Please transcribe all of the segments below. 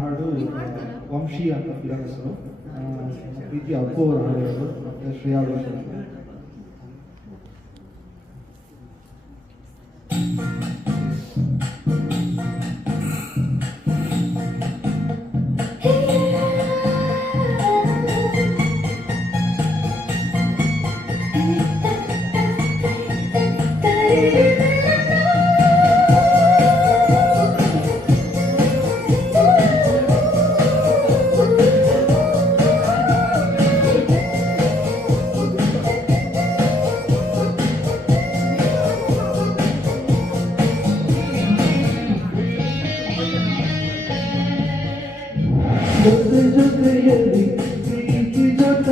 ಹಾಡು ವಂಶಿ ಅಂತ ಫಿಲಮ್ ಹೆಸರು. ಪ್ರೀತಿ ಅಪ್ಪು ಅವರ ಹಾಡಿರೋದು ಮತ್ತು ಶ್ರೇಯಾ ಘೋಷಾಲ್.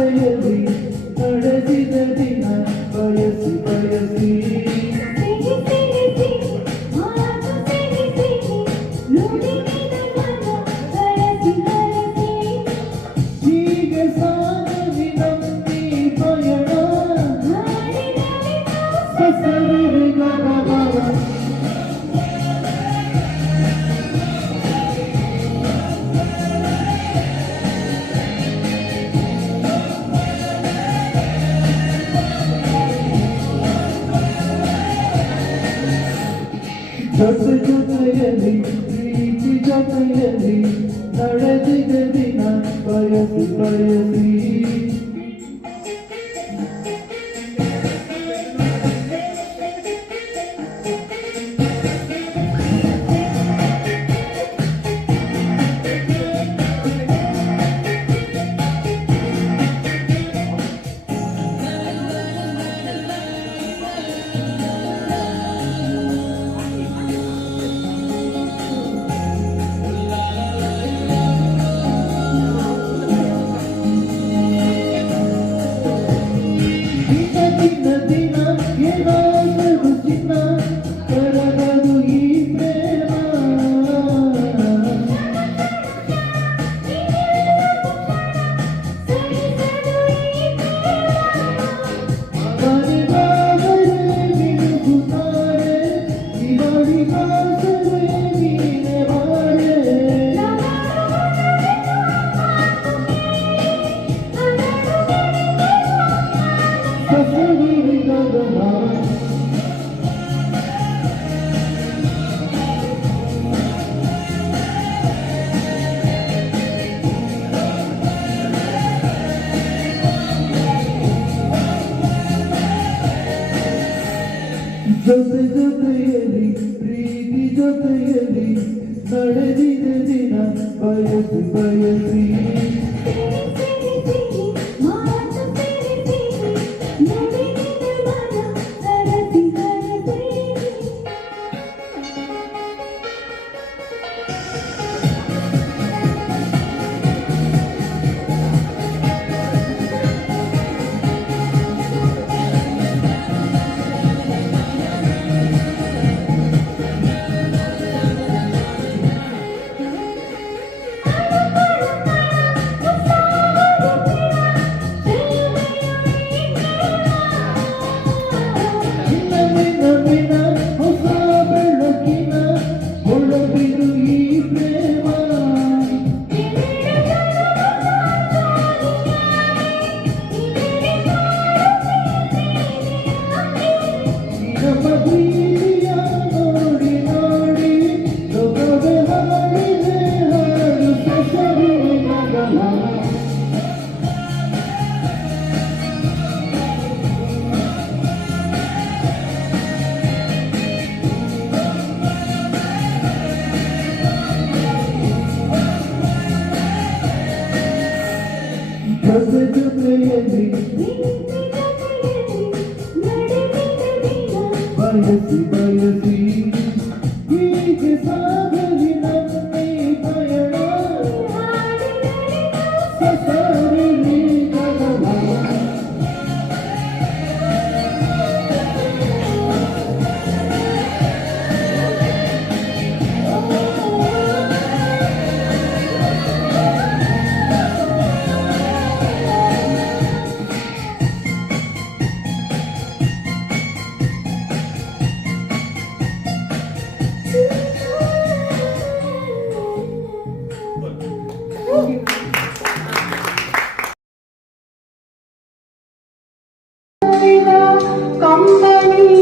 ಜೊತೆಯಲ್ಲಿ ನಡೆದಿದ ದಿನ ಬಯಸಿ ಬಯಸಿ ಹೀಗೆ ಸಾಗಲಿ ನಮ್ಮಿ ಪಯಣ ಸಸರಿ ಗಗನವ ಜೊತೆಯಲ್ಲಿ ಪ್ರೀತಿ ಜೊತೆಯಲ್ಲಿ ನಡೆದಿದ ದಿನ ಬಯಸಿ ಬಯಸಿ ದಿನ ಏನಾದರೂ ಚಿನ್ನ ಕರಗದು ಈ ಪ್ರೇಮ ಅವರಿಗಾದರೆ ನಿಲುಗುತ್ತಾರೆ ಇವರಿಗಾದರೆ ನೀನೆ ಬಾಳೆ ಸಸರಿ ಗಗನ ಜೊತೆಯಲ್ಲಿ ಪ್ರೀತಿ ಜೊತೆಯಲ್ಲಿ ನಡೆದಿದ ದಿನ ಬಯಸಿ ಬಯಸಿ ನವಿನ ಹೊಸ ಬೆಳಕಿನ ಹೊಳಬಿರು ಈ ಪ್ರೇಮ ನಮ್ಮ ಪ್ರೀತಿಯ ನೋಡಿ ನೋಡಿ ಲೋಕವೇ ಹಾಡಿದೆ ಹಾಡು ಸಸರಿ ಗಗನ ಜೊತೆಯಲ್ಲಿ ಬಯಸಿ ಬಯಸಿ ಹೀಗೆ ಸಾಗಲಿ ನಮ್ಮಿ ಪಯಣ ಸಸರಿ ಗಗನ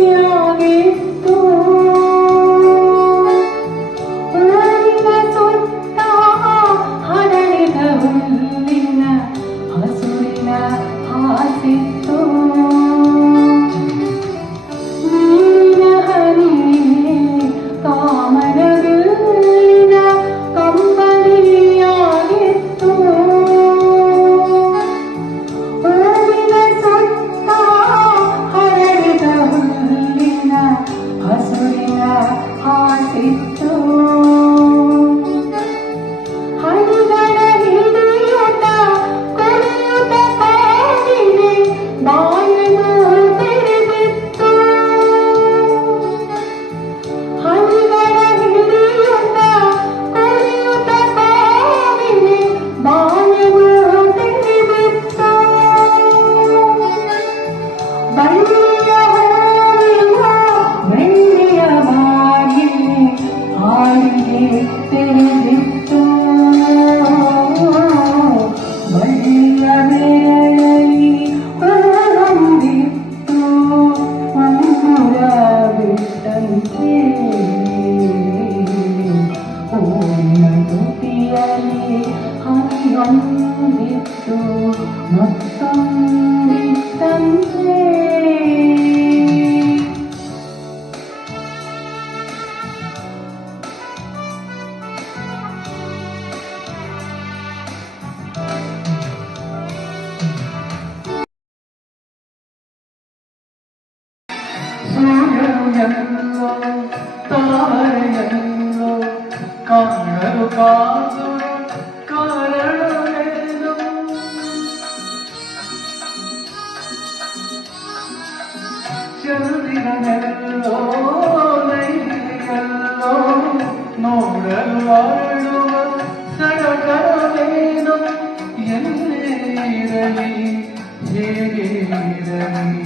ಕಂಬನಿಯಾಗಿತ್ತು ಊರಿನ ಸುತ್ತ ಹರಡಿದ ಹುಲ್ಲಿನ ಹಸುರಿನ ಹಾಸಿತ್ತು ನೀರಿನ ಹನಿ ಕಾಮನಗುಲ್ಲಿನ ಕಂಬನಿಯಾಗಿತ್ತು ಊರಿನ ಸುತ್ತ ಹರಡಿದ ಹುಲ್ಲಿನ ಹಸುರಿನ ಹಾಸಿತ್ತು ಹಣಿಗಳ ಹಿಡಿಯುತ್ತ ಕುಣಿಯುತ್ತ ಬಾಗುವ ಕಾರಣವೇನು ಚಂದಿರನೆಲ್ಲೋ ನೈದಿಯಲ್ಲೋ ನೋಡಲು ಆಡುವ ಸಡಗರವೇನು ಎಲ್ಲೇ ಇರಲಿ ಹೇಗೆ ಇರಲಿ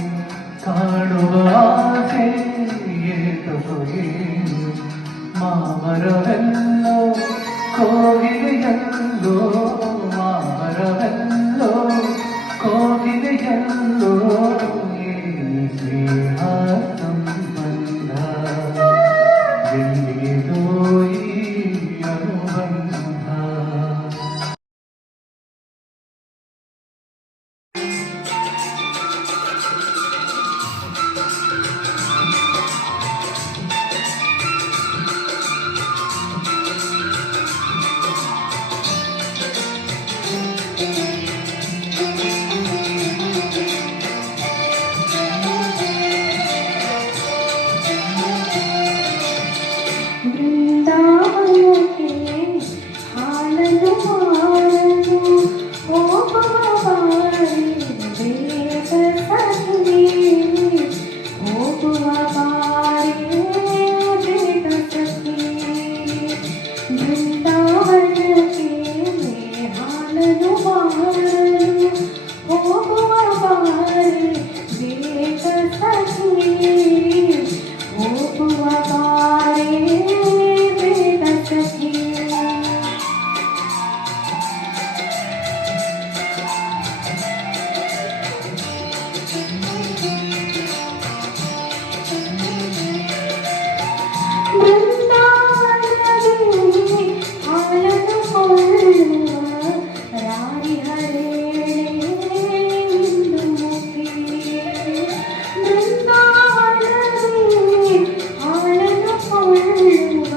ಕಾಡುವ ಆಸೆ ಏತೋ ಏನು ಮಾಮರವೆಲ್ಲೋ ಕೋಗಿಲೆಯಲ್ಲೋ ಮಾಮರವೆಲ್ಲೋ ಕೋಗಿಲೆಯಲ್ಲೋ ಸ್ನೇಹ ಸಂಬಂಧ ಎಲ್ಲಿದೋ ಈ ಅನುಬಂಧ ಬೃಂದಾವನಕ್ಕೆ ಹಾಲನು ಮಾರನು ಹೋಗುವ ಬಾರಿ ಬೇಗ ಸಖಿ ಹೋಗುವ ಬಾರಿ ಬೇಗ ಸಖಿ ಬೃಂದಾವನಕ್ಕೆ ಹಾಲನು ಮಾರನು ಹೋಗುವ ಬಾರಿ ಬೇಗ ಸಖಿ ಹೋಗುವ ಬಾರಿ ಬೇಗ ಸಖಿ ಬೃಂದಾವನದಲ್ಲಿ ಹಾಲನು ಕೊಳ್ಳುವ ರಾರಿ ಹರೇಳೆಂದು ಮುಖಿ ಬೃಂದಾವನದಲ್ಲಿ ಹಾಲನು ಕೊಳ್ಳುವ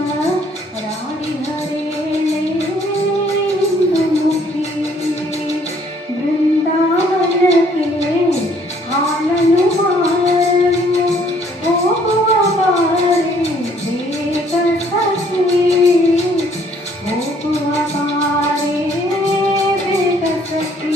ರಾರಿ ಹರೇಳೆಂದು ಮುಖಿ ಬೃಂದಾವನಕ್ಕೆ ಹಾಲನು ಮಾರನು ಹೋಗುವ ಬಾರಿ ಬೇಗ ಸಖಿ ಹೋಗುವ ಬಾರಿ ಬೇಗ ಸಖಿ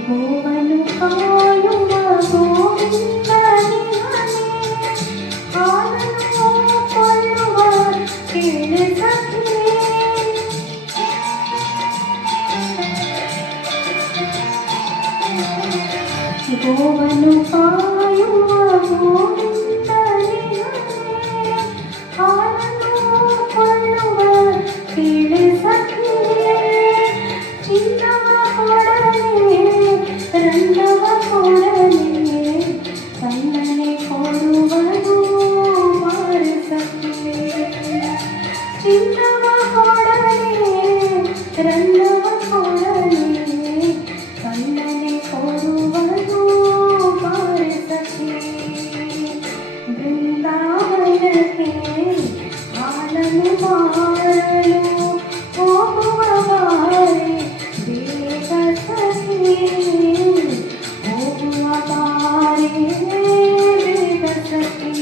ಗೋವನು ಕಾಯುವ ಗೋವಿಂದನಿಹನೇ ಹಾಲನ್ನು ಕೊಳ್ಳುವ ಕೇಳು ಸಖಿ ಗೋವನು ಕಾಯುವ ಗೋವಿಂದನಿಹನೇ ಹಾಲನ್ನು ಕೊಳ್ಳುವ ಕೇಳು ಸಖಿ ಚಿನ್ನವ ಕೊಡಲೆ ರಂಗವ ಕೊಡಲೆ ಕಣ್ಣನೆ ಕೊಡುವನು ಮಾರ ಸಖಿ ಚಿನ್ನವ ಕೊಡಲೆ ರಂಗವ ಕೊಡಲೆ ಕಣ್ಣನೆ ಕೊಡುವನು ಮಾರ ಸಖಿ ಬೃಂದಾವನಕ್ಕೆ ಹಾಲನು ಮಾರಲು ಹೋಗುವ ಬಾರಿ ಬೇಗ ಸಖಿ ಹೋಗುವ ಬಾರಿ ಬೇಗ ಸಖಿ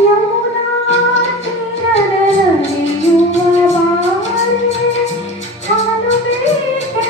ಯಮುನಾ ತೀರದಲ್ಲಿ ನಡೆಯುವ ಬಾರಿ ಹಾಲು ಬೇಕೆ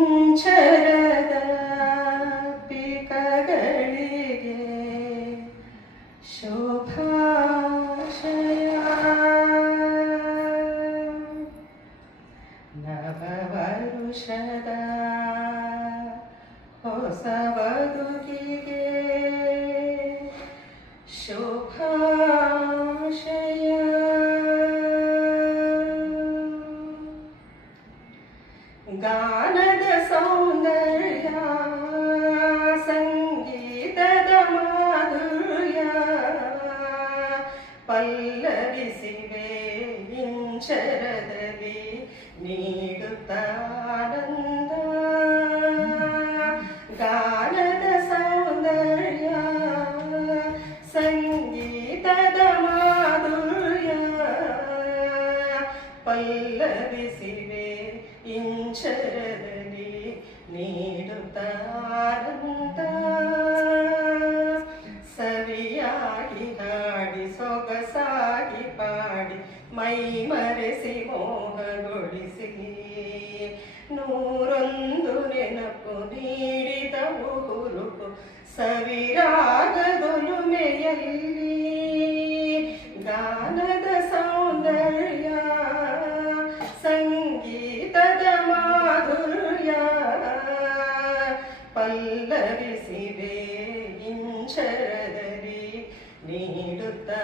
ಇಂಚರದ ಪಿಕಗಳಿಗೆ ಶೋಭಾಶಯ ನವವರುಷದ ಹೊಸ ಬದುಕಿಗೆ ಶೋಭಾಶಯ ಗಾನದ ಸೌಂದರ್ಯ ಸಂಗೀತದ ಮಾಧುರ್ಯ ಪಲ್ಲವಿಸಿವೆ ಇಂಚರದಲ್ಲಿ ನೀಡುತ್ತಾನಂದ ಗಾನದ ಸೌಂದರ್ಯ ಸಂಗೀತದ ಮಾಧುರ್ಯ ಪಲ್ಲವಿಸಿವೆ ಇಂಚರದಲ್ಲಿ ನೀಡುತ್ತಾನಂದ ಸವಿಯಾಗಿ ಹಾಡಿ ಸೊಗಸಾಗಿ ಪಾಡಿ ಮೈ ಮರೆಸಿ ಮೋಹಗೊಳಿಸಿ ನೂರೊಂದು ನೆನಪು ನೀಡಿದವು ಹುರುಪು ಸವಿರಾಗದೊಲುಮೆಯಲ್ಲಿ ಗಾನದ ಸೌಂದರ್ಯ ಸಂಗೀತದ ಮಾಧುರ್ಯ ಪಲ್ಲವಿಸಿವೆ ಇಂಚರದಲ್ಲಿ ನೀಡುತ್ತಾನಂದ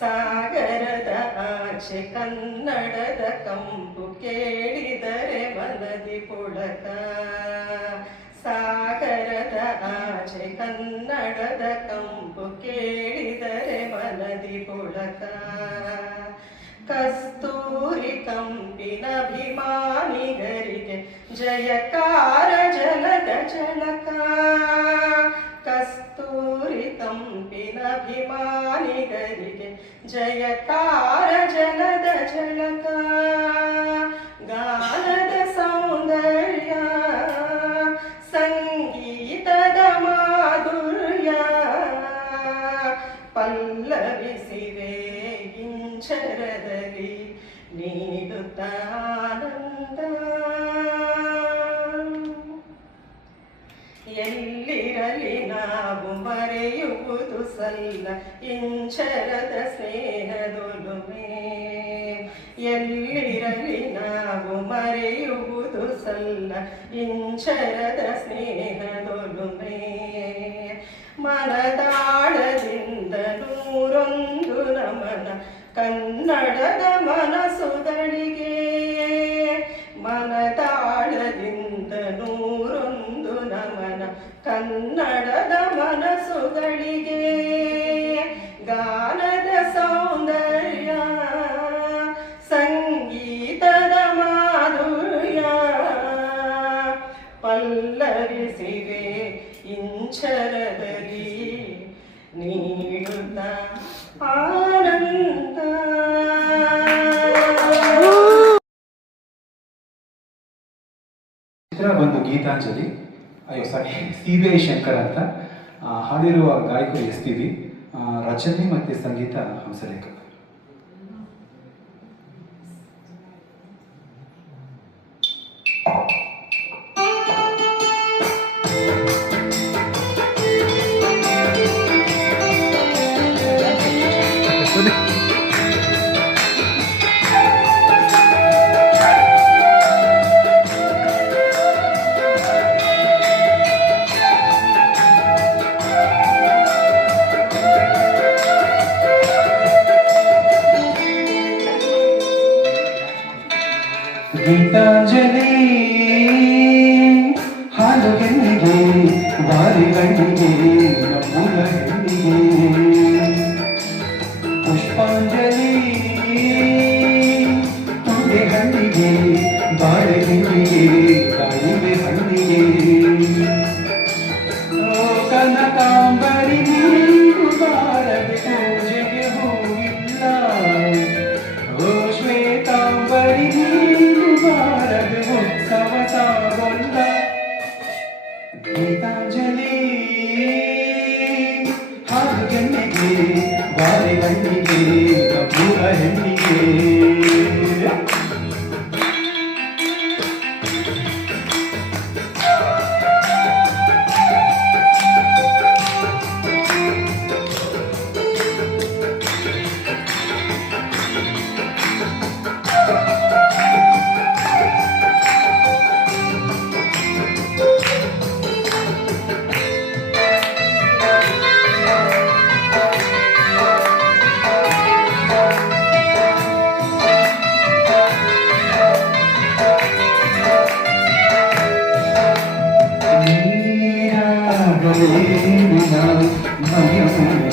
ಸಾಗರದ ಆಚೆ ಕನ್ನಡದ ಕಂಪು ಕೇಳಿದರೆ ಮನದಿ ಪುಳಕ ಸಾಗರದ ಆಚೆ ಕನ್ನಡದ ಕಂಪು ಕೇಳಿದರೆ ಮನದಿ ಪುಳಕ ಕಸ್ತೂರಿ ಕಂಪಿನಭಿಮಾನಿಗರಿಗೆ ಜಯಕಾರ ಜಲದ ಝಳಕ ಕಸ್ತೂರಿ ಕಂಪಿನಭಿಮಾನಿಗರಿಗೆ ಜಯಕಾರ ಜಲದ ಝಳಕ ಗಾನದ ಸೌಂದರ್ಯ ಸಂಗೀತದ ಮಾಧುರ್ಯ ಪಲ್ಲವಿಸಿವೆ ಇಂಚರದಲ್ಲಿ ನೀಡುತ್ತಾನಂದ ಎಲ್ಲಿರಲಿ ನಾವು ಮರೆಯುವುದು ಸಲ್ಲ ಇಂಚರದ ಸ್ನೇಹದೊಲುಮೆ ಎಲ್ಲಿರಲಿ ನಾವು ಮರೆಯುವುದು ಸಲ್ಲ ಇಂಚರದ ಸ್ನೇಹದೊಲುಮೆ ಮನದಾಳದಿಂದ ನೂರೊಂದು ನಮನ ಕನ್ನಡದ ಮನಸ್ಸುಗಳಿಗೆ ಮನದಾಳದಿಂದ ನೂರೊಂದು ನಮನ ಕನ್ನಡದ ಮನಸ್ಸುಗಳಿಗೆ ಗಾನದ ಸೌಂದರ್ಯ ಸಂಗೀತದ ಮಾಧುರ್ಯ ಪಲ್ಲವಿಸಿವೆ ಇಂಚರದಲ್ಲಿ ನೀಡುತ್ತ ಆನಂದ. ಚಿತ್ರ ಬಂದು ಗೀತಾಂಜಲಿ ಸಾರಿ CBI ಶಂಕರ್ ಅಂತ ಹಾಡಿರುವ ಗಾಯಕರು SPB ರಚನೆ ಮತ್ತು ಸಂಗೀತ ಹಂಸಲೇಖ. ಗೀತಾಂಜಲಿ ಹಾಲು ಹೆಣ್ಣಿಗೆ ಬಾರಿ ಗಣ್ಣಿಗೆ ನಮ್ಮೂರ ಹೆಣ್ಣಿಗೆ ಪುಷ್ಪಾಂಜಲಿ ತುಂಬೆ ಹಣ್ಣಿಗೆ ಬಾಳೆ ಹೆಣ್ಣಿಗೆ ದಾಳಿಂಬೆ ಹಣ್ಣಿಗೆ ಓ ಕನಕಾಂಬರಿ ನೀರು ಬಾರದೆ ಪೂಜೆಗೆ ಹೂವಿಲ್ಲ ಓ ಶ್ವೇತಾಂಬರಿ ನೀರು ಬಾರದೆ ಉತ್ಸವ ಸಾಗೋಲ್ಲ ಗೀತಾಂಜಲಿ ಹಾಲು ಹೆಣ್ಣಿಗೆ ಬಾರೆ ಗಣ್ಣಿಗೆ ಕಪೂರ ಹೆಣ್ಣಿಗೆ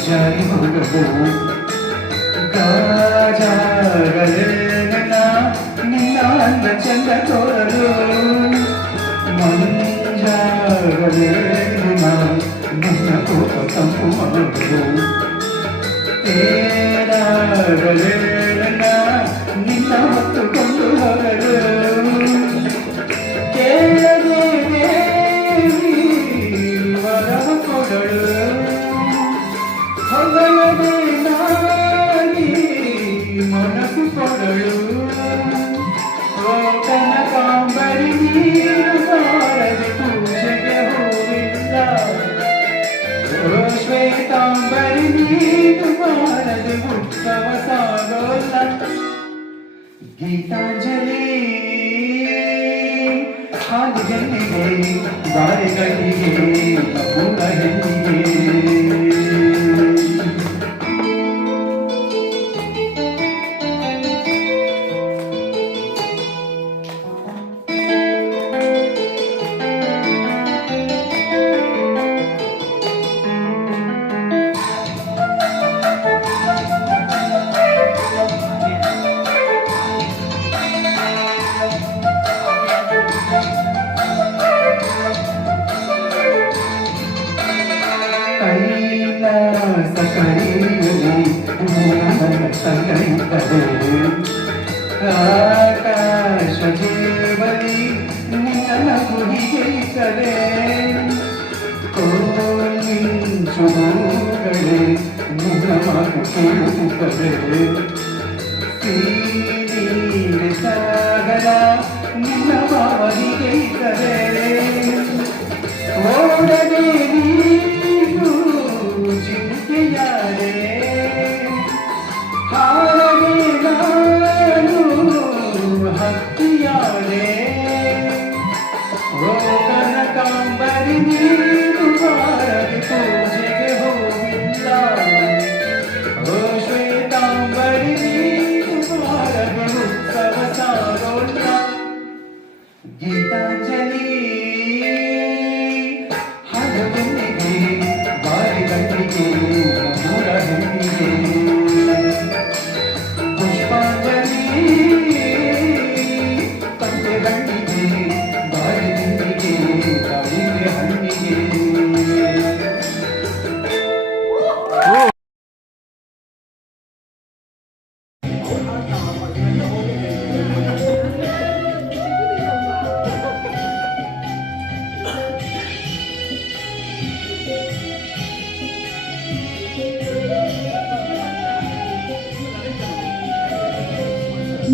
ಜಾರಿ ಹೋಗಬೋ ಗಾಜಾಗಲೇ ನಿನ್ನ ಅಂದ ಚಂದ ತೋರಲು ಮಂಜಾಗಲೇ ನಿನ್ನ ಕೋಪ ತಂಪು ಮಾಡಲು ಏನಾಗಲೇ ನಿನ್ನ ಹೊತ್ತುಕೊಂಡು ಹೊರಲು ಕೇಳದೆ ವರವ ಕೊಡಲು ಹೊಗಳದೆ ನಾಗಿ ಮನಸ್ಸು ಕೊಡಲು ಓ ಕನಕಾಂಬರಿ ನೀರು ಬಾರದೆ ಪೂಜೆಗೆ ಹೂವಿಲ್ಲ ಓ ಶ್ವೇತಾಂಬರಿ ನೀರು ಬಾರದೆ ಉತ್ಸವ ಸಾಗೋಲ್ಲ ಗೀತಾಂಜಲಿ ಹಾಲು ಹೆಣ್ಣಿಗೆ ಬಾರೆ ಗಣ್ಣಿಗೆ ಕಪೂರ ಹೆಣ್ಣಿಗೆ ಆಕಾಶ ಜೀವಲಿ ನಿನ್ನ ಗುಹಿಗೆ ಕೋಲಿಂಚುಗಳೇ ನಿನ್ನ ಮಾತು ಕೇಳುತ್ತದೆ ಸೀರೆ ಸಾಗರ ನಿನ್ನ ಮಾವನಿಗೆ ಇದ್ದರೆ ಓಡದೆ ನೀನು ಚಿಂತೆಯಾರೆ ಹಾರಗೆ ನಾನು ಹತ್ತಿಯಾರೆ ಓ ಕನಕಾಂಬರಿ ನೀರು ಬಾರದೆ ಪೂಜೆಗೆ ಹೋಗಿಲ್ಲ ಓ ಶ್ವೇತಾಂಬರಿ ನೀರು ಬಾರದೆ ಉತ್ಸವ ಸಾಗೋಲ್ಲ ಗೀತಾಂಜಲಿ ಹಾಲು ಹೆಣ್ಣಿಗೆ ಬಾರಿ ಗಣ್ಣಿಗೆ ನಮ್ಮೂರ ಹೆಣ್ಣಿಗೆ ಪುಷ್ಪಾಂಜಲಿ ತಂದೆ ಗಣ್ಣಿಗೆ ಬಾರಿ ಹೆಣ್ಣಿಗೆ ದಾಳಿಂಬೆ ಹಣ್ಣಿಗೆ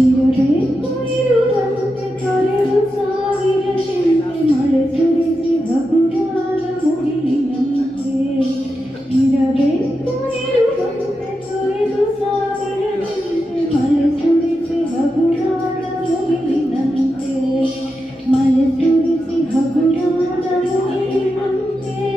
ಇರಬೇಕು ಇರುವಂತೆ ತೊರೆದು ಸಾವಿರ ಚಿಂತೆ ಮಳೆ ಸುರಿಸಿ ಹಗುರಾದ ಮುಗಿಲಿನಂತೆ ಇರಬೇಕು ಇರುವಂತೆ ತೊರೆದು ಸಾವಿರ ಚಿಂತೆ ಮಳೆ ಸುರಿಸಿ ಹಗುರಾದ ಮುಗಿಲಿನಂತೆ ಮಳೆ ಸುರಿಸಿ ಹಗುರಾದ ಮುಗಿಲಿನಂತೆ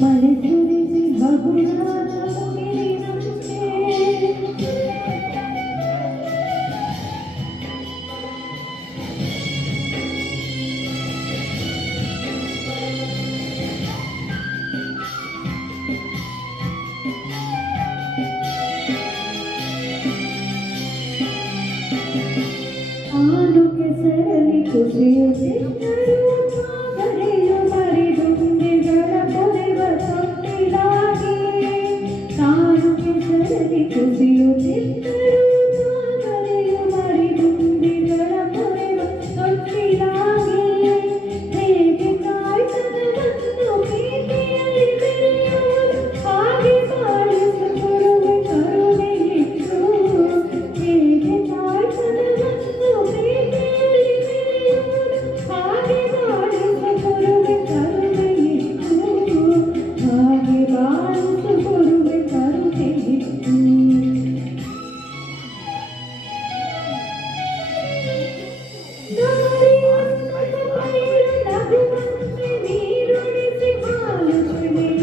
ಮಳೆ ಸುರಿಸಿ ಹಗುರಾದ ಮುಗಿಲಿನಂತೆ ಹಾಲು ಕೆಸರಲ್ಲಿ ಕುಸಿಯುತ್ತಿದ್ದರು ಸಾಗರೆಯು ಮರಿದುಂಡೆಗಳ ಕೊರೆವ ತೊಟ್ಟಿಲಾಗಿ ಹಾಲು ಕೆಸರಲ್ಲಿ ಕುಸಿಯುತ್ತಿದ್ದರು ಸಾಗರೆಯು ಮರಿದುಂಡೆಗಳ ಕೊರೆವ ತೊಟ್ಟಿಲಾಗಿ ಹೇಗೆ ಕಾಯ್ತನವನ್ನು ಪ್ರೀತಿಯಲ್ಲಿ ಬೆರೆಯುವುದು ಹಾಗೆ ಬಾಳಿಸು ಕೊಡುವೆ ಕರುಣೆಯಿಟ್ಟು ಹೇಗೆ ಕಾಯ್ತನವನ್ನು ಪ್ರೀತಿಯಲ್ಲಿ ಬೆರೆಯುವುದು ಹಾಗೆ ಬಾಳಿಸು ಕೊಡುವೆ ಕರುಣೆಯಿಟ್ಟು ಹಾಗೆ ಬಾಳಿಸು ಕೊಡುವೆ ಕರುಣೆಯಿಟ್ಟು ನಗುವಂತೆ ನೀರುಣಿಸಿ ಹಾಲು ಸುಳಿಯಲಿ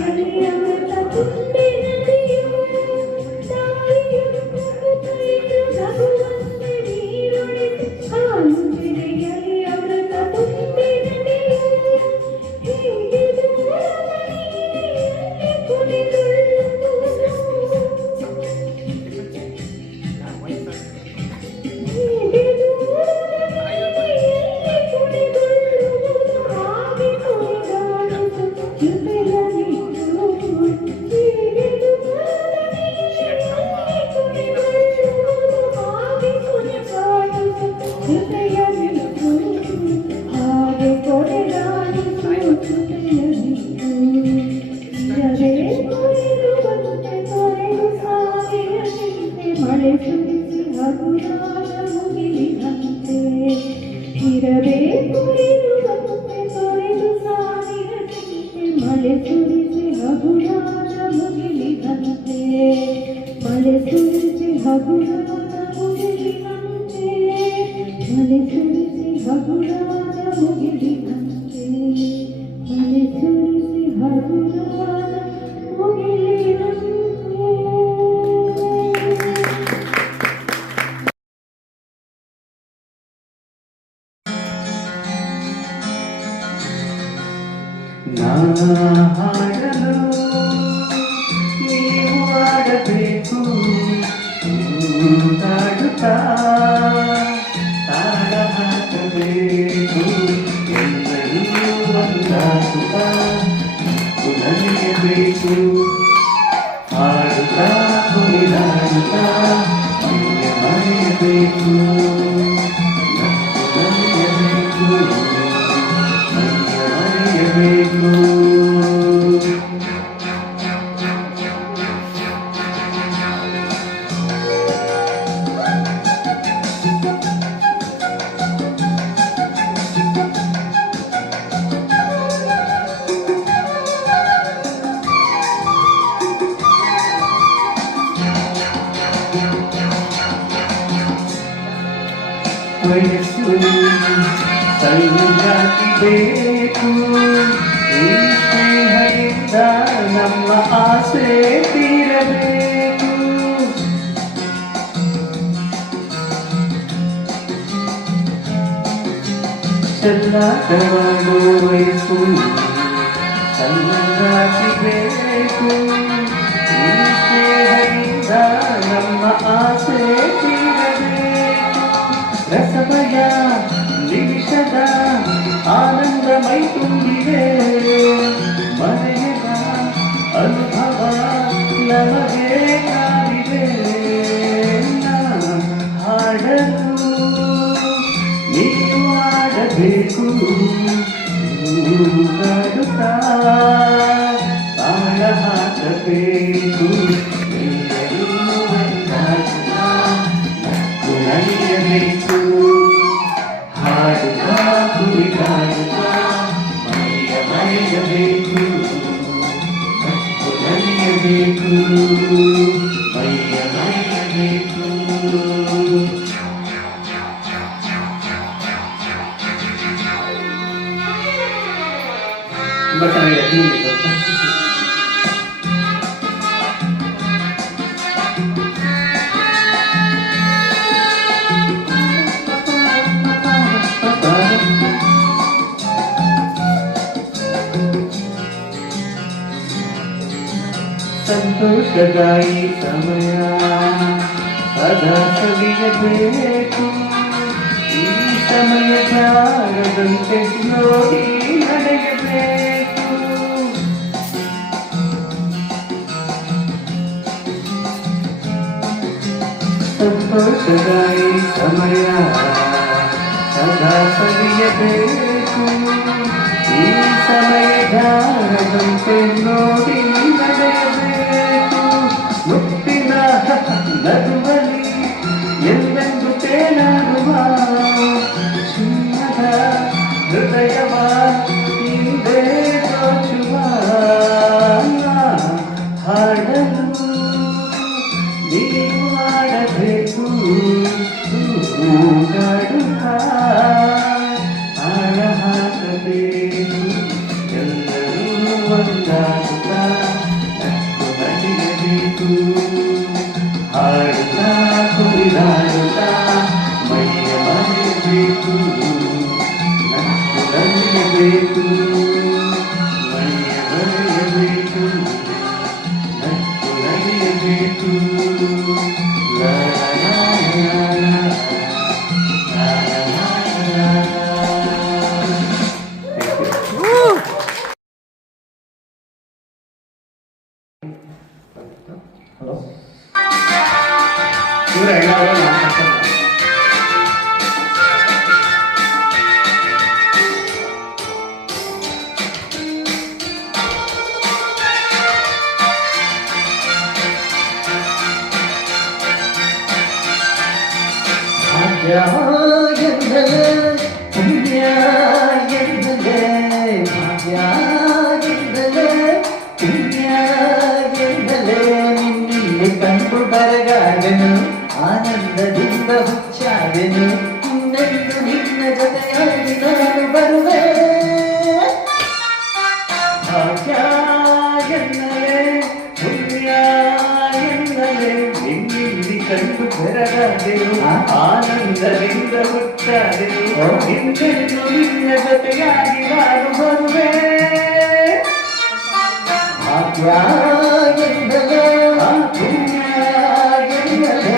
ಅಮೃತ ತುಂಬಿ ನದಿಯು ನಗುವಂತೆ ನೀರುಣಿಸಿ ಹಾಲು ಸುಳಿಯಲಿ ಅಮೃತ ತುಂಬಿ ನದಿಯು ಹೀಗೆ ದೂರದಲ್ಲಿ ಕುಣಿದುಳ್ಳುವುದು ಹೀಗೆ ದೂರದಲ್ಲಿ ಕುಣಿದುಳ್ಳುವುದು ಹಾಗೆ ಕುಣಿದಾಡುವುದು ಜೊತೆಯಲ್ಲಿದ್ದು ಹೀಗೆ ದೂರದಲ್ಲಿ ಕುಣಿದುಳ್ಳುವುದು ಹಾಗೆ ಕುಣಿದಾಡುವುದು ಜೊತೆಯಲ್ಲಿದ್ದು ಹಾಗೆ ಕೊಡೆದಾಡುವುದು ಜೊತೆಯಲ್ಲಿದ್ದು ಇರದೆ ಕೊರೆಯುವಂತೆ ಕೊರೆದು ಸಾವಿರದಂತೆ ಮಳೆ ಸುರಿಸಿ ಹಗುರಾದ ಮುಗಿಲಿನಂತೆ ಇರಬೇಕು ಇರುವಂತೆ ತೊರೆದು ಸಾವಿರದಂತೆ ಮಳೆ ಸುರಿಸಿ ಹಗುರಾದ ಮುಗಿಲಿನಂತೆ ಮಳೆ ಸುರಿಸಿ ಹಗುರಾದ ಮುಗಿಲಿನಂತೆ ಮಳೆ ಸುರಿಸಿ ಹಗುರಾದ ಮುಗಿಲಿನಂತೆ ಮಳೆ ಸುರಿಸಿ ಹಗುರಾದ ಮುಗಿಲಿನಂತೆ ಹಾಡಲು ನೀವು ಆಡಬೇಕು ತಾಡುತ್ತಾ ತಾಳ ಹಾಕಬೇಕು ಎಲ್ಲರೂ ಒಂದಾಗುತ್ತಾ ಕುಣಿಯಬೇಕು ಹಾಡುತ್ತಾ ಕುಣಿದಾಡುತ್ತಾ ಮರೆಯಬೇಕು ಮರೆಯಬೇಕು ಮರೆಯಬೇಕು ವಯಸ್ಸು ಸರಿಯಾಗಬೇಕು ಈ ಸ್ನೇಹದಿಂದ ನಮ್ಮ ಆಸೆ ತೀರಬೇಕು ಚೆಲ್ಲಾಟವಾಡೋ ವಯಸ್ಸು ಸರಿಯಾಗಬೇಕು ಈ ಸ್ನೇಹದಿಂದ ನಮ್ಮ ಆಸೆ ತೀರಬೇಕು ರಸಮಯ ನಿಮಿಷದ ಆನಂದ ಮೈ ತುಂಬಿದೆ ಮರೆಯದ ಅನುಭವ ನಮಗೆ ಕಾದಿದೆ ಹಾಡಲು ನೀವು ಆಡಬೇಕು ಹಾಡುತ್ತಾ ತಾಳ ಹಾಕಬೇಕು ಎಲ್ಲರೂ ಒಂದಾಗುತ್ತಾ ಕುಣಿಯಬೇಕು ಹಾಡುತ್ತಾ ಕುಣಿದಾಡುತ್ತಾ ಮರೆಯಬೇಕು ಕುಣಿಯಬೇಕು ಮರೆಯಬೇಕು ತುಂಬ ಚೆನ್ನಾಗಿದೆ ಸಂತೋಷದಾಯಿ ಸಮಯ ಸದಾ ಸವಿಯಬೇಕು ಈ ಸಮಯ ಜಾರದಂತೆ ನೋಡಿ ನಡೆಯಬೇಕು ಸಂತೋಷದಾಯಿ ಸಮಯ ಸದಾ ಸವಿಯಬೇಕು ಈ ಸಮಯ ಜಾರದಂತೆ ನೋಡಿ ನಡೆಯಬೇಕು ಮುತ್ತಿನ ನಗುವಲಿ ಎಲ್ಲೆಂದು ತೇಲಾಡುವ ಚಿನ್ನದ ಹೃದಯವ ಹಿಂದೆ ತೋಚುವ ಹಾಡಲು ನೀವು ಮಾಡಬೇಕು ಹಾಡುತ್ತಾ ಹಾಡ ಹಾಕಬೇಕು ಎಲ್ಲರೂ ಒಂದಾಗುತ್ತಾ ನಕ್ಕು ನಲಿಯಬೇಕು ಹಾಡುತ್ತಾ ಕುಣಿದಾಡುತ್ತಾ ಮೈಯ ಮರೆಯಬೇಕು ನಕ್ಕು ನಲಿಯಬೇಕು ಮೈಯ ಮರೆಯಬೇಕು ನಕ್ಕು ನಲಿಯಬೇಕು ಲಾ ಲಾ ಲಾ ಲಾ ಲಾ ಲಾ ಲಾ ಲಾ. ಹಲೋ ಇವ್ರು ಎಲ್ಲರೂ ನಾನು ಭಾಗ್ಯ ಎಂದಲೇ ಪುಣ್ಯ ಎಂದಲೇ ಭಾಗ್ಯ ಎಂದಲೇ ಪುಣ್ಯ ಎಂದಲೇ ನಿನ್ನಲ್ಲಿ ಕಂಡು ಬರಗಾದೆನು ಆನಂದದಿಂದ ಹುಚ್ಚಾದೆನು ಇನ್ನೆಂದು ನಿನ್ನ ಜೊತೆಯಾಗಿ ನಾನು ಬರುವೆ ಭಾಗ್ಯ ಎಂದಲೇ ಪುಣ್ಯ ಎಂದಲೇ ನಿನ್ನಿಲ್ಲಿ ಕಂಡು ಬೆರಗಾದೆನು ಆನಂದದಿಂದ ಹುಚ್ಚಾದೆನು ಇನ್ನೆಂದು ನಿನ್ನ ಜೊತೆಯಾಗಿ ನಾನು ಬರುವೆ ಭಾಗ್ಯ ಎಂದಲೇ ಪುಣ್ಯ ಎಂದಲೇ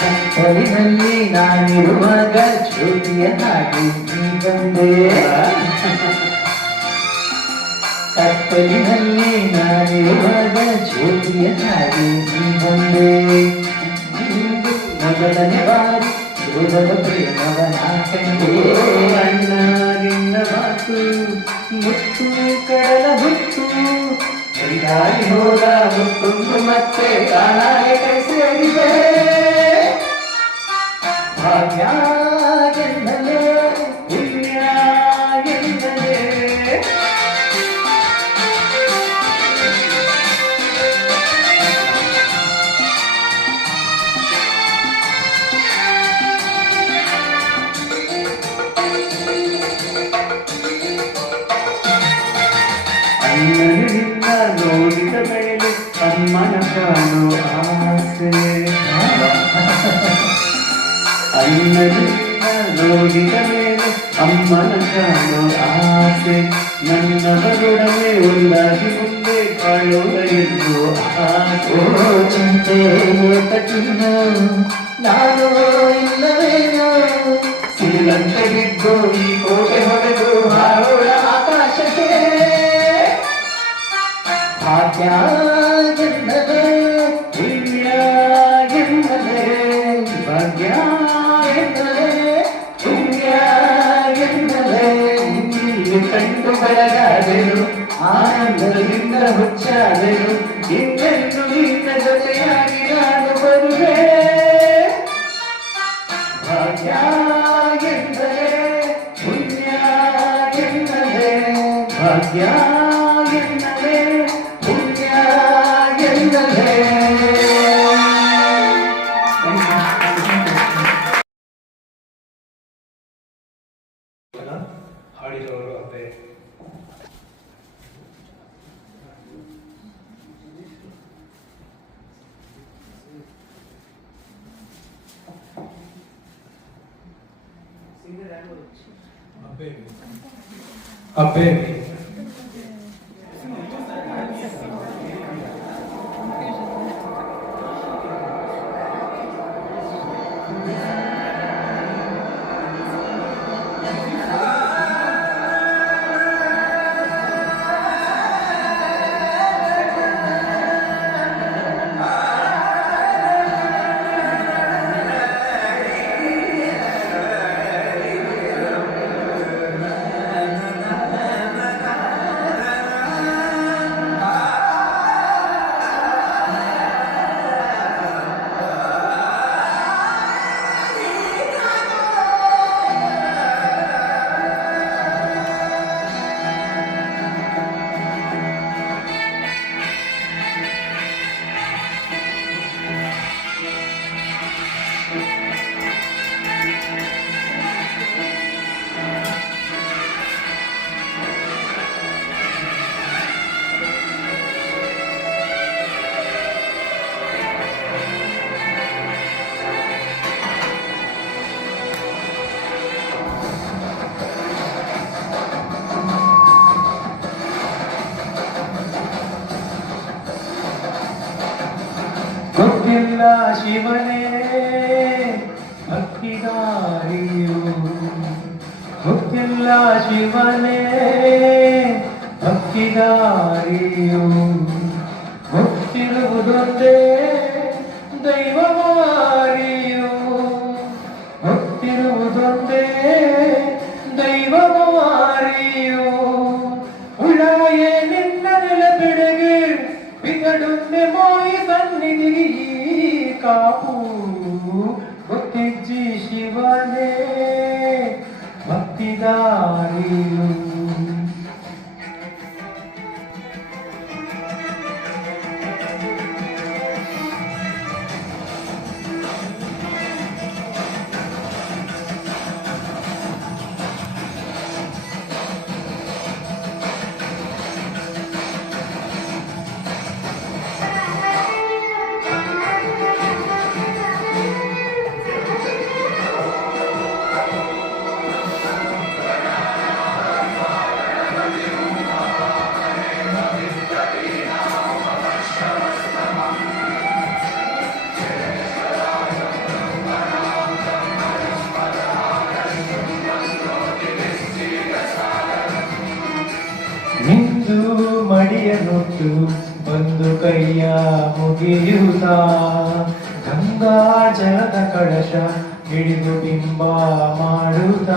ಕತ್ತಲಿನಲ್ಲಿ ನಾನಿರುವಾಗ ಜ್ಯೋತಿಯ ಹಾಗೆ ನೀ ಬಂದೆ ಕತ್ತಲಿನಲ್ಲಿ ನಾನಿರುವಾಗ ಜ್ಯೋತಿಯ ಹಾಗೆ ನೀ ಬಂದೆ ಇಂದು ಮೊದಲನೇ ಬಾರಿ ಸೋದರ ಪ್ರೇಮವನ ಕಂಡೆ ಅಣ್ಣ ನಿನ್ನ ಮಾತು ಮುತ್ತು ಕಡಲ ಮುತ್ತು ಹರಿದಾರಿ ಹೋದ ಮುತ್ತೊಂದು ಮತ್ತೆ ಕಾಣಾಗೆ ಕೈ ಸೇರಿದೆ ಭಾಗ್ಯ ಎಂದಲೇ ಪುಣ್ಯ ಎಂದಲೇ ಅಣ್ಣನಿಂದ ನೋಡಿದ ಮೇಲೆ ಅಮ್ಮನ ಕಾಣೋ ಆಸೆ ಅಣ್ಣನಿಂದ ನೋಡಿದ ಮೇಲೆ ಅಮ್ಮನ ಕಾಣೋ ಆಸೆ ನನ್ನವರೊಡನೆ ಒಂದಾಗಿ ಮುಂದೆ ಕಾಯೋಣ ಎಂದು ಆಸೆ ಚಿಂತೆ ಪಟ್ಟಿನ ನಾನು ಇಲ್ಲವೇನೋ ಸಿರಿಲಂತೆ ಬಿದ್ದು ಈ ಕೋಟೆ ಹೊಡೆದು ಹಾರೋಣ ಆಕಾಶಕ್ಕೆ ಭಾಗ್ಯ ಎಂದಲೇ ಪುಣ್ಯ ಎಂದಲೇ ಭಾಗ್ಯ ಎಂದಲೇ ಪುಣ್ಯ ಎಂದಲೇ ಇಲ್ಲಿ ಕಂಡು ಬೆಳಗಾದೆನು ಆನಂದದಿಂದ ಹುಚ್ಚಾದೆನು ಇನ್ನೆಂದು ನಿನ್ನ ಜೊತೆಯಾಗಿ ನಾನು ಬರುವೆ ಭಾಗ್ಯ ಎಂದಲೇ ಪುಣ್ಯ ಎಂದಲೇ ಭಾಗ್ಯ ಎಂದಲೇ ಪುಣ್ಯ ಎಂದಲೇ ಹಾಡಿದವರು ಅದೇ Abbevi. ಗೊತ್ತಿಲ್ಲ ಶಿವನೇ ಭಕ್ತಿದಾರಿಯು, ಗೊತ್ತಿಲ್ಲ ಶಿವನೇ ಭಕ್ತಿದಾರಿಯು, ಗೊತ್ತಿರುವುದೊಂದೇ ದೈವವಾರಿಯು, ಗೊತ್ತಿರುವುದೊಂದೇ ದೈವವಾರಿಯು. ಉಳಾಯೇ ನಿನ್ನ ನೆಲಬಿಡಗೆ ಬಿಗಡುಂದೆ ಮೋಯಿ ಸನ್ನಿಧಿಗೆ ಕಾಪು, ಗೊತ್ತಿಜ್ಜಿ ಶಿವನೇ ಭಕ್ತಿದಾರಿಯು. ನಿಂದು ಮಡಿಯನೊಟ್ಟು ಬಂದು ಕೈಯ ಮುಗಿಯುತ್ತ, ಗಂಗಾ ಜಲದ ಕಳಶ ಹಿಡಿದು ಬಿಂಬ ಮಾಡುತ್ತ,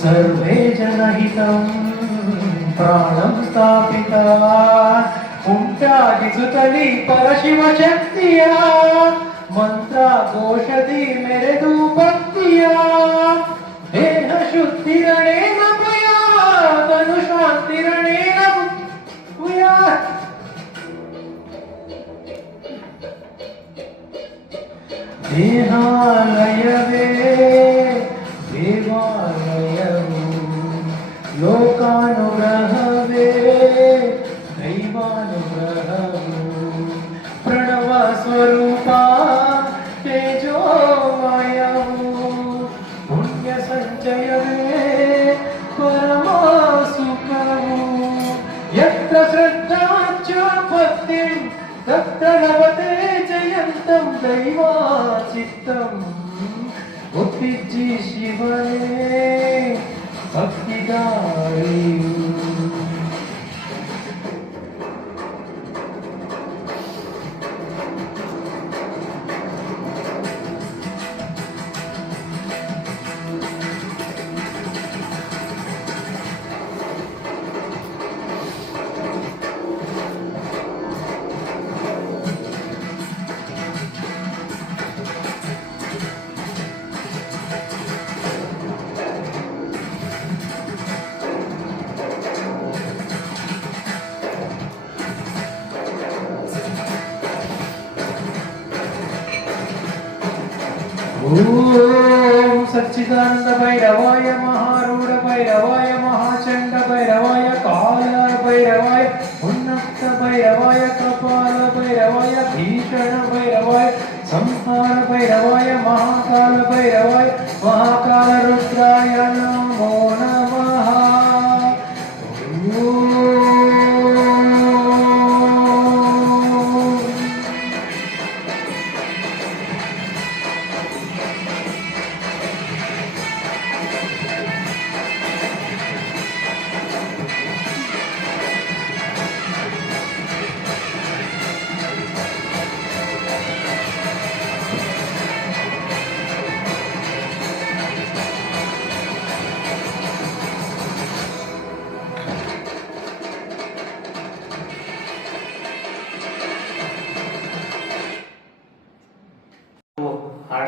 ಸರ್ವೇ ಜನಹಿತಂ ಪ್ರಾಣಂ ಸ್ಥಾಪಿತ, ಉಂಟಾಗಿಸುತ್ತಲಿ ಪರಶಿವ ಶಕ್ತಿಯ ಮಂತ್ರ ಘೋಷದಿ ಮೆರೆದು ಭಕ್ತಿಯ, ದೇಹ ಶುದ್ಧಿರಣೇ ನಮಯ ತನು ಶಾಂತಿರಣೇ ನಮಯ. ದೇಹಾಲಯವೇ ದೇವಾಲಯವು, ಲೋಕಾನುಗ್ರಹವೇ ದೈವಾನುಗ್ರಹವು, ಪ್ರಣವ ಸ್ವರೂಪ ತೇಜೋಮಯವು, ಪುಣ್ಯ ಸಂಚಯವೇ ಪರಮ ಸುಖವು. ಯತ್ರ ಶ್ರದ್ಧಾ ಚ ಭಕ್ತಿಂ ತತ್ರ ಲಭತೆ ಜಯಂತಂ ದೈವಾಚಿತ್ತಂ. ಗೊತ್ತಿಜ್ಜಿ ಶಿವನೇ ಭಕ್ತಿದಾರಿಯು. ओम सच्चिदानंद भैरवाय महारूढ़ भैरवाय महाचंड भैरवाय काल भैरवाय उन्नत भैरवाय कपाल भैरवाय भीषण भैरवाय संहार भैरवाय महाकाल भैरवाय महाकाल रुद्राय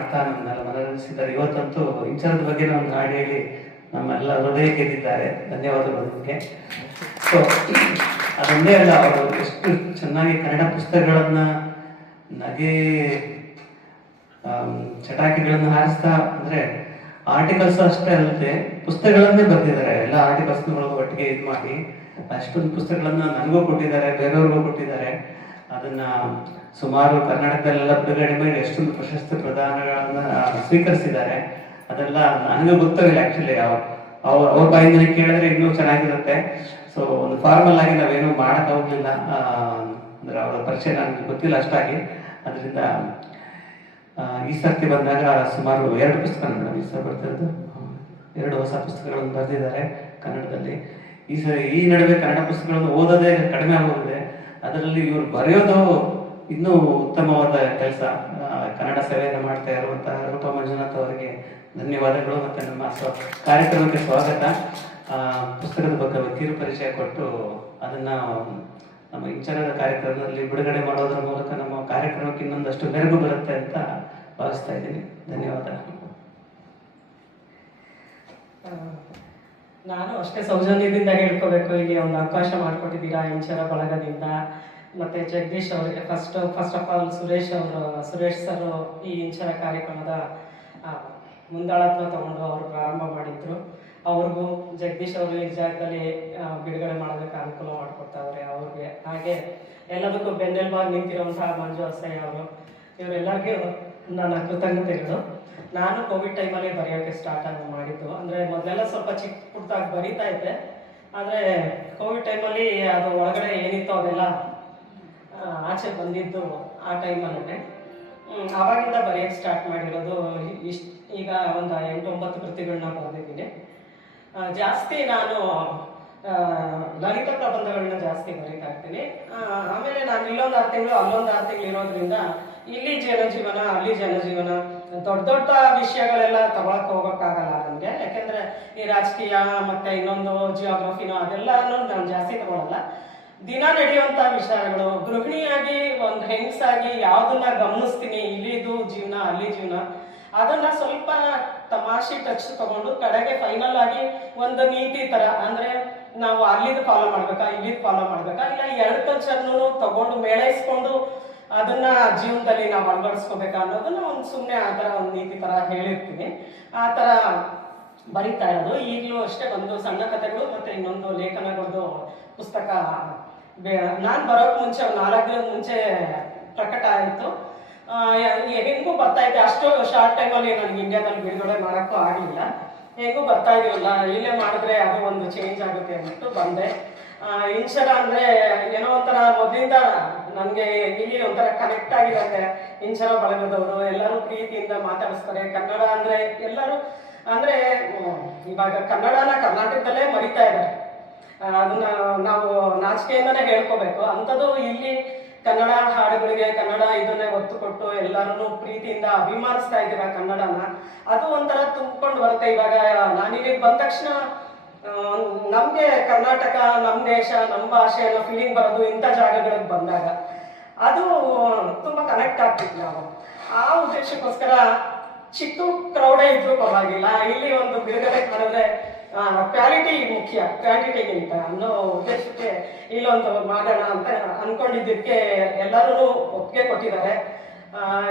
ಹಾಡ್ತಾ ನಮ್ಮನ್ನೆಲ್ಲ ಮನರಂಜಿಸಿದ್ದಾರೆ. ಇವತ್ತಂತೂ ಇಂಚರದ ಬಗ್ಗೆ ಒಂದು ಹಾಡು ಹೇಳಿ ನಮ್ಮೆಲ್ಲ ಹೃದಯ ಗೆದ್ದಿದ್ದಾರೆ. ಧನ್ಯವಾದಗಳು ನಿಮಗೆ. ಸೊ ಅದೊಂದೇ ಅಲ್ಲ, ಅವರು ಎಷ್ಟು ಚೆನ್ನಾಗಿ ಕನ್ನಡ ಪುಸ್ತಕಗಳನ್ನು ನಗೆ ಚಟಾಕಿಗಳನ್ನು ಹಾರಿಸ್ತಾ, ಅಂದರೆ ಆರ್ಟಿಕಲ್ಸ್ ಅಷ್ಟೇ ಅಲ್ಲದೆ ಪುಸ್ತಕಗಳನ್ನೇ ಬರೆದಿದ್ದಾರೆ. ಎಲ್ಲ ಆರ್ಟಿಕಲ್ಸ್ಗಳು ಒಟ್ಟಿಗೆ ಇದು ಮಾಡಿ ಅಷ್ಟೊಂದು ಪುಸ್ತಕಗಳನ್ನ ನನಗೂ ಕೊಟ್ಟಿದ್ದಾರೆ, ಬೇರೆಯವ್ರಿಗೂ ಕೊಟ್ಟಿದ್ದಾರೆ. ಅದನ್ನ ಸುಮಾರು ಕರ್ನಾಟಕದಲ್ಲೆಲ್ಲ ಬಿಡುಗಡೆ ಮಾಡಿ ಎಷ್ಟೊಂದು ಪ್ರಶಸ್ತಿ ಪ್ರದಾನಗಳನ್ನ ಸ್ವೀಕರಿಸಿದ್ದಾರೆ. ಅದೆಲ್ಲ ನನಗೂ ಗೊತ್ತಾಗಿಲ್ಲ ಆ್ಯಕ್ಚುಲಿ. ಅವ್ರ ಬಾಯಿಂದ ಕೇಳಿದ್ರೆ ಇನ್ನೂ ಚೆನ್ನಾಗಿರುತ್ತೆ. ಸೊ ಒಂದು ಫಾರ್ಮಲ್ ಆಗಿ ನಾವೇನು ಮಾಡಕ್ ಹೋಗ್ಲಿಲ್ಲ, ಅಂದ್ರೆ ಅವರ ಪರಿಚಯ ನನಗೆ ಗೊತ್ತಿಲ್ಲ ಅಷ್ಟಾಗಿ. ಅದರಿಂದ ಈ ಸರ್ತಿ ಬಂದಾಗ ಸುಮಾರು 2 ಪುಸ್ತಕ ಮೇಡಮ್ ಈ ಸಲ ಬರ್ತಿರೋದು, 2 ಹೊಸ ಪುಸ್ತಕಗಳನ್ನು ಬರೆದಿದ್ದಾರೆ ಕನ್ನಡದಲ್ಲಿ. ಈ ನಡುವೆ ಕನ್ನಡ ಪುಸ್ತಕಗಳನ್ನು ಓದೋದೇ ಕಡಿಮೆ ಆಗೋದಿದೆ. ಅದರಲ್ಲಿ ಇವರು ಬರೆಯೋದು ಇನ್ನೂ ಉತ್ತಮವಾದ ಕೆಲಸ. ಕನ್ನಡ ಸೇವೆಯನ್ನು ಮಾಡ್ತಾ ಇರುವಂತಹ ರೂಪಾ ಮಂಜುನಾಥ್ ಅವರಿಗೆ ಧನ್ಯವಾದಗಳು. ಮತ್ತು ನಮ್ಮ ಕಾರ್ಯಕ್ರಮಕ್ಕೆ ಸ್ವಾಗತ. ಪುಸ್ತಕದ ಬಗ್ಗೆ ಕಿರು ಪರಿಚಯ ಕೊಟ್ಟು ಅದನ್ನ ನಮ್ಮ ಇಂಚರದ ಕಾರ್ಯಕ್ರಮದಲ್ಲಿ ಬಿಡುಗಡೆ ಮಾಡೋದ್ರ ಮೂಲಕ ನಮ್ಮ ಕಾರ್ಯಕ್ರಮಕ್ಕೆ ಇನ್ನೊಂದಷ್ಟು ಮೆರುಗು ಬರುತ್ತೆ ಅಂತ ಭಾವಿಸ್ತಾ ಇದ್ದೀನಿ. ಧನ್ಯವಾದ. ನಾನು ಅಷ್ಟೇ ಸೌಜನ್ಯದಿಂದ ಹೇಳ್ಕೋಬೇಕು, ಇಲ್ಲಿ ಒಂದು ಅವಕಾಶ ಮಾಡಿಕೊಟ್ಟಿದ್ದೀರಾ ಇಂಚರ ಬಳಗದಿಂದ. ಮತ್ತು ಜಗದೀಶ್ ಅವರಿಗೆ first of all Suresh sir ಈ ಇಂಚರ ಕಾರ್ಯಕ್ರಮದ ಮುಂದಾಳತ್ವ ತಗೊಂಡು ಅವರು ಪ್ರಾರಂಭ ಮಾಡಿದ್ರು. ಅವ್ರಿಗೂ ಜಗದೀಶ್ ಅವರು ಈ ಜಾಗದಲ್ಲಿ ಬಿಡುಗಡೆ ಮಾಡೋದಕ್ಕೆ ಅನುಕೂಲ ಮಾಡಿಕೊಡ್ತಾವ್ರೆ ಅವ್ರಿಗೆ. ಹಾಗೆ ಎಲ್ಲದಕ್ಕೂ ಬೆನ್ನೆಲುಬಾಗಿ ನಿಂತಿರುವಂತಹ ಮಂಜು ಅಸಯ್ಯ ಅವರು, ಇವರೆಲ್ಲರಿಗೂ ನನ್ನ ಕೃತಜ್ಞತೆಗಳು. ನಾನು ಕೋವಿಡ್ ಟೈಮಲ್ಲಿ ಬರೆಯೋಕ್ಕೆ ಸ್ಟಾರ್ಟ್ ಮಾಡಿದ್ದು. ಅಂದರೆ ಮೊದಲೆಲ್ಲ ಸ್ವಲ್ಪ ಚಿಕ್ಕ ಪುಟ್ಟದಾಗಿ ಬರೀತಾ ಇದ್ದೆ, ಆದರೆ ಕೋವಿಡ್ ಟೈಮಲ್ಲಿ ಅದು ಒಳಗಡೆ ಏನಿತ್ತು ಅದೆಲ್ಲ ಆಚೆ ಬಂದಿದ್ದು ಆ ಟೈಮಲ್ಲೇ. ಆವಾಗಿಂದ ಬರೆಯೋಕ್ಕೆ ಸ್ಟಾರ್ಟ್ ಮಾಡಿರೋದು. ಈಗ ಒಂದು 8-9 ಕೃತಿಗಳನ್ನ ಬರೆದಿದ್ದೀನಿ. ಜಾಸ್ತಿ ನಾನು ಲಲಿತ ಪ್ರಬಂಧಗಳನ್ನ ಜಾಸ್ತಿ ಬರೀತಾ ಇರ್ತೀನಿ. ಆಮೇಲೆ ನಾನು ಇಲ್ಲೊಂದು 6 ತಿಂಗಳು ಅಲ್ಲೊಂದು 6 ತಿಂಗಳು ಇರೋದ್ರಿಂದ ಇಲ್ಲಿ ಜನಜೀವನ ಅಲ್ಲಿ ಜನಜೀವನ ದೊಡ್ಡ ವಿಷಯಗಳೆಲ್ಲ ತಗೊಳಕ್ ಹೋಗೋಕ್ಕಾಗಲ್ಲ ನನಗೆ. ಯಾಕೆಂದ್ರೆ ಈ ರಾಜಕೀಯ ಮತ್ತೆ ಇನ್ನೊಂದು ಜಿಯೋಗ್ರಫಿನೋ ಅದೆಲ್ಲನೂ ನಾನು ಜಾಸ್ತಿ ತಗೊಳಲ್ಲ. ದಿನ ನಡೆಯುವಂತ ವಿಷಯಗಳು, ಗೃಹಿಣಿಯಾಗಿ ಒಂದು ಹೆಂಗಸಾಗಿ ಯಾವ್ದನ್ನ ಗಮನಿಸ್ತೀನಿ, ಇಲ್ಲಿದು ಜೀವನ ಅಲ್ಲಿ ಜೀವನ, ಅದನ್ನ ಸ್ವಲ್ಪ ತಮಾಷೆ ಟಚ್ ತಗೊಂಡು ಕಡೆಗೆ ಫೈನಲ್ ಆಗಿ ಒಂದು ನೀತಿ ತರ, ಅಂದ್ರೆ ನಾವು ಅಲ್ಲಿದ್ದು ಫಾಲೋ ಮಾಡ್ಬೇಕಾ ಇಲ್ಲಿದ್ದು ಫಾಲೋ ಮಾಡ್ಬೇಕಾ, ಇಲ್ಲ 2 ಕಲ್ಚರ್ನು ತಗೊಂಡು ಮೇಳೈಸ್ಕೊಂಡು ಅದನ್ನ ಜೀವನದಲ್ಲಿ ನಾವು ಅಳವಡಿಸ್ಕೋಬೇಕಾ ಅನ್ನೋದನ್ನ ಒಂದು ಸುಮ್ಮನೆ ಆ ಥರ ಒಂದು ನೀತಿ ತರ ಹೇಳಿರ್ತೀನಿ. ಆ ಥರ ಬರೀತಾ ಇರೋದು. ಈಗಲೂ ಅಷ್ಟೇ ಒಂದು ಸಣ್ಣ ಕಥೆಗಳು ಮತ್ತೆ ಇನ್ನೊಂದು ಲೇಖನಗಳದ್ದು ಪುಸ್ತಕ ನಾನು ಬರೋಕ್ ಮುಂಚೆ 4 ದಿನದ ಮುಂಚೆ ಪ್ರಕಟ ಆಯಿತು. ಹೆಂಗೂ ಬರ್ತಾ ಇದೆ, ಅಷ್ಟು ಶಾರ್ಟ್ ಟೈಮಲ್ಲಿ ನನಗೆ ಇಂಡಿಯಾದಲ್ಲಿ ಬಿಡುಗಡೆ ಮಾಡೋಕ್ಕೂ ಆಗಲಿಲ್ಲ. ಹೇಗೂ ಬರ್ತಾ ಇದೀವಲ್ಲ, ಇಲ್ಲೇ ಮಾಡಿದ್ರೆ ಅದು ಒಂದು ಚೇಂಜ್ ಆಗುತ್ತೆ ಅಂದ್ಬಿಟ್ಟು ಬಂದೆ. ಇಂಚರ ಅಂದರೆ ಏನೋ ಒಂಥರ ಮೊದಲಿಂದ ನನಗೆ ಇಲ್ಲಿ ಒಂಥರ ಕನೆಕ್ಟ್ ಆಗಿರುತ್ತೆ. ಇಂಚರ ಬಳಗದವರು ಎಲ್ಲರೂ ಪ್ರೀತಿಯಿಂದ ಮಾತಾಡಿಸ್ತಾರೆ. ಕನ್ನಡ ಅಂದರೆ ಎಲ್ಲರೂ ಅಂದರೆ ಇವಾಗ ಕನ್ನಡನ ಕರ್ನಾಟಕದಲ್ಲೇ ಮರಿತಾ ಇದ್ದಾರೆ. ಅದನ್ನ ನಾವು ನಾಚಿಕೆಯಿಂದನೇ ಹೇಳ್ಕೋಬೇಕು. ಅಂಥದ್ದು ಇಲ್ಲಿ ಕನ್ನಡ ಹಾಡುಗಳಿಗೆ ಕನ್ನಡ ಇದನ್ನೇ ಒತ್ತು ಕೊಟ್ಟು ಎಲ್ಲರೂ ಪ್ರೀತಿಯಿಂದ ಅಭಿಮಾನಿಸ್ತಾ ಇದ್ದೀರಾ ಕನ್ನಡನ. ಅದು ಒಂಥರ ತುಂಬಿಕೊಂಡು ಬರುತ್ತೆ. ಇವಾಗ ನಾನಿಲ್ಲಿಗೆ ಬಂದ ತಕ್ಷಣ ನಮಗೆ ಕರ್ನಾಟಕ, ನಮ್ಮ ದೇಶ, ನಮ್ಮ ಭಾಷೆ ಅನ್ನೋ ಫೀಲಿಂಗ್ ಬರೋದು ಇಂಥ ಜಾಗಗಳಿಗೆ ಬಂದಾಗ ಅದು ತುಂಬ ಕನೆಕ್ಟ್ ಆಗ್ತಿತ್ತು. ನಾವು ಆ ಉದ್ದೇಶಕ್ಕೋಸ್ಕರ ಚಿಕ್ಕ ಕ್ರೌಡೇ ಇದ್ರೂ ಪರವಾಗಿಲ್ಲ, ಇಲ್ಲಿ ಒಂದು ಬಿಡುಗಡೆ ಮಾಡಿದ್ರೆ ಕ್ವಾಲಿಟಿ ಮುಖ್ಯ ಕ್ವಾಂಟಿಟಿಗಿಂತ ಅನ್ನೋ ಉದ್ದೇಶಕ್ಕೆ ಇಲ್ಲೊಂದು ಮಾಡೋಣ ಅಂತ ಅನ್ಕೊಂಡಿದ್ದಕ್ಕೆ ಎಲ್ಲರೂ ಒಪ್ಪಿಗೆ ಕೊಟ್ಟಿದ್ದಾರೆ.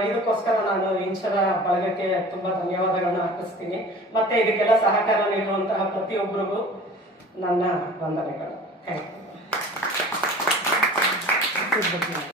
ಇದಕ್ಕೋಸ್ಕರ ನಾನು ಇಂಚರ ಬಳಗಕ್ಕೆ ತುಂಬಾ ಧನ್ಯವಾದಗಳನ್ನ ಅರ್ಪಿಸ್ತೀನಿ. ಮತ್ತೆ ಇದಕ್ಕೆಲ್ಲ ಸಹಕಾರ ನೀಡುವಂತಹ ಪ್ರತಿಯೊಬ್ಬರಿಗೂ ನನ್ನ ವಂದನೆಗಳು. Thank you.